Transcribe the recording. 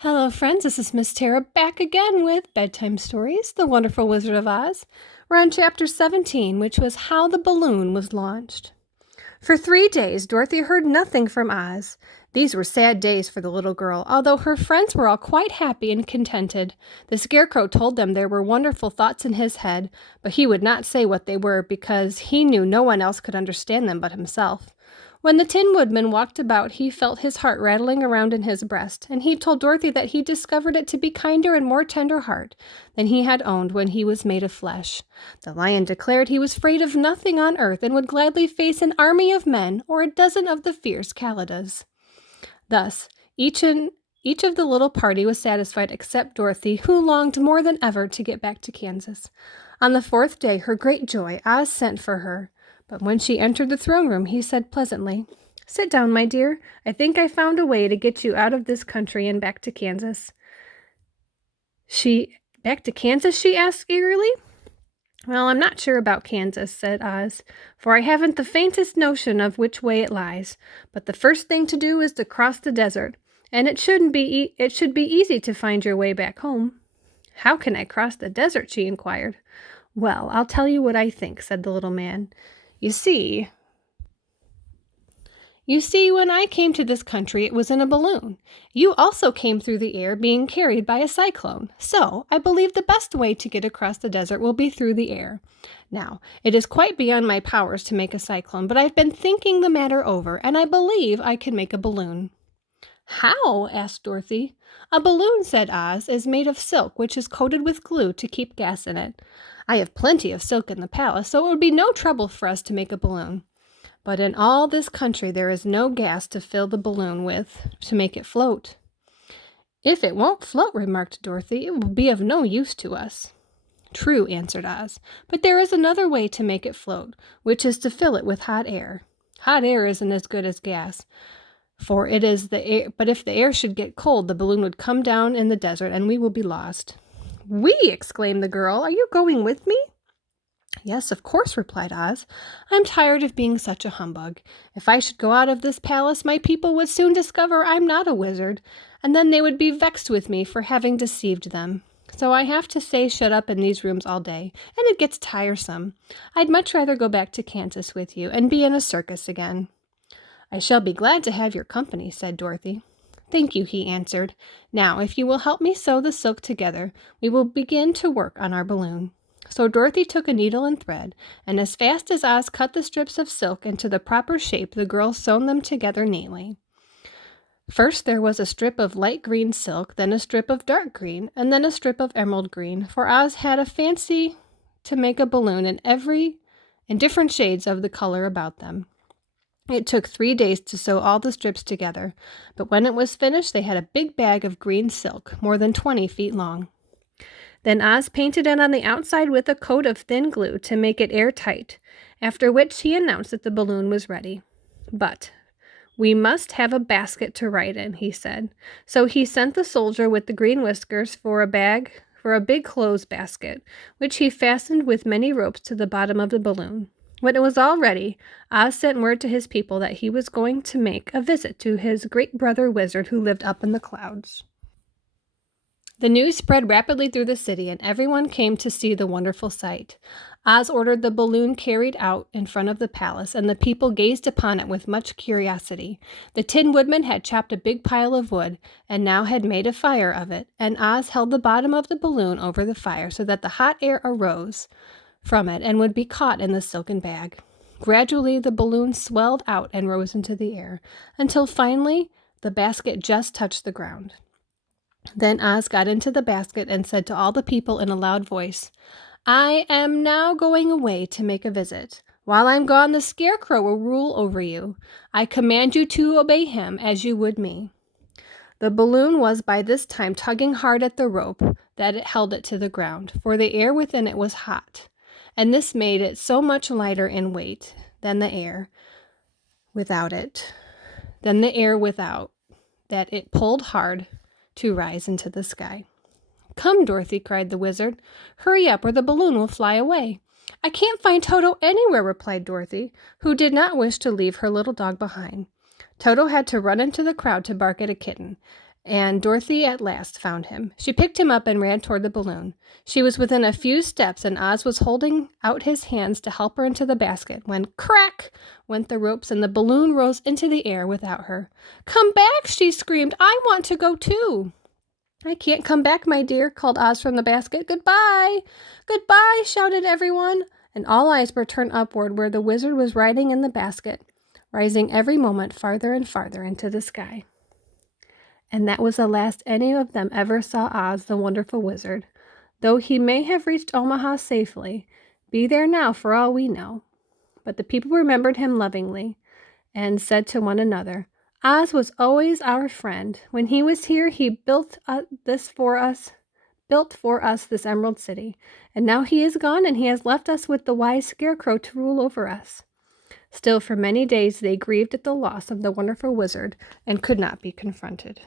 Hello, friends. This is Miss Tara back again with Bedtime Stories, The Wonderful Wizard of Oz. We're on Chapter 17, which was How the Balloon Was Launched. For 3 days, Dorothy heard nothing from Oz. These were sad days for the little girl, although her friends were all quite happy and contented. The Scarecrow told them there were wonderful thoughts in his head, but he would not say what they were because he knew no one else could understand them but himself. When the Tin Woodman walked about, he felt his heart rattling around in his breast, and he told Dorothy that he discovered it to be kinder and more tender heart than he had owned when he was made of flesh. The Lion declared he was afraid of nothing on earth and would gladly face an army of men or a dozen of the fierce Kalidas. Thus, each of the little party was satisfied except Dorothy, who longed more than ever to get back to Kansas. On the 4th day, her great joy, Oz sent for her. But when she entered the throne room, he said pleasantly, "Sit down, my dear. I think I found a way to get you out of this country and back to Kansas." Back to Kansas?" she asked eagerly. "Well, I'm not sure about Kansas," said Oz, "for I haven't the faintest notion of which way it lies. But the first thing to do is to cross the desert, and it should be easy to find your way back home." "How can I cross the desert?" she inquired. "Well, I'll tell you what I think," said the little man. You see, when I came to this country, it was in a balloon. You also came through the air being carried by a cyclone. So, I believe the best way to get across the desert will be through the air. Now, it is quite beyond my powers to make a cyclone, but I've been thinking the matter over, and I believe I can make a balloon." "How?" asked Dorothy. "A balloon," said Oz, "is made of silk, which is coated with glue to keep gas in it. I have plenty of silk in the palace, so it would be no trouble for us to make a balloon. But in all this country there is no gas to fill the balloon with to make it float." "If it won't float," remarked Dorothy, "it will be of no use to us." "True," answered Oz, "but there is another way to make it float, which is to fill it with hot air. Hot air isn't as good as gas, for it is the air, but if the air should get cold, the balloon would come down in the desert and we will be lost." "We!" exclaimed the girl. "Are you going with me?" "Yes, of course," replied Oz. "I'm tired of being such a humbug. If I should go out of this palace, my people would soon discover I'm not a wizard, and then they would be vexed with me for having deceived them. So I have to stay shut up in these rooms all day, and it gets tiresome. I'd much rather go back to Kansas with you and be in a circus again." "I shall be glad to have your company," said Dorothy. "Thank you," he answered. "Now, if you will help me sew the silk together, we will begin to work on our balloon." So Dorothy took a needle and thread, and as fast as Oz cut the strips of silk into the proper shape, the girl sewn them together neatly. First there was a strip of light green silk, then a strip of dark green, and then a strip of emerald green, for Oz had a fancy to make a balloon in different shades of the color about them. It took 3 days to sew all the strips together, but when it was finished they had a big bag of green silk, more than 20 feet long. Then Oz painted it on the outside with a coat of thin glue to make it airtight, after which he announced that the balloon was ready. "But we must have a basket to ride in," he said. So he sent the soldier with the green whiskers for a big clothes basket, which he fastened with many ropes to the bottom of the balloon. When it was all ready, Oz sent word to his people that he was going to make a visit to his great brother wizard who lived up in the clouds. The news spread rapidly through the city, and everyone came to see the wonderful sight. Oz ordered the balloon carried out in front of the palace, and the people gazed upon it with much curiosity. The Tin Woodman had chopped a big pile of wood, and now had made a fire of it, and Oz held the bottom of the balloon over the fire so that the hot air arose from it and would be caught in the silken bag. Gradually, the balloon swelled out and rose into the air, until finally the basket just touched the ground. Then Oz got into the basket and said to all the people in a loud voice, "I am now going away to make a visit. While I'm gone, the Scarecrow will rule over you. I command you to obey him as you would me." The balloon was by this time tugging hard at the rope that it held it to the ground, for the air within it was hot, and this made it so much lighter in weight than the air without, that it pulled hard to rise into the sky. "Come, Dorothy," cried the wizard. "Hurry up, or the balloon will fly away." "I can't find Toto anywhere," replied Dorothy, who did not wish to leave her little dog behind. Toto had to run into the crowd to bark at a kitten, And Dorothy at last found him. She picked him up and ran toward the balloon. She was within a few steps, and Oz was holding out his hands to help her into the basket, when crack went the ropes, and the balloon rose into the air without her. "Come back!" she screamed. "I want to go too." "I can't come back, my dear," called Oz from the basket. "Goodbye!" "Goodbye!" shouted everyone, and all eyes were turned upward where the Wizard was riding in the basket, rising every moment farther and farther into the sky. And that was the last any of them ever saw Oz, the Wonderful Wizard, though he may have reached Omaha safely, be there now for all we know. But the people remembered him lovingly, and said to one another, "Oz was always our friend. When he was here, he built for us this Emerald City, and now he is gone, and he has left us with the wise Scarecrow to rule over us." Still, for many days they grieved at the loss of the Wonderful Wizard and could not be confronted.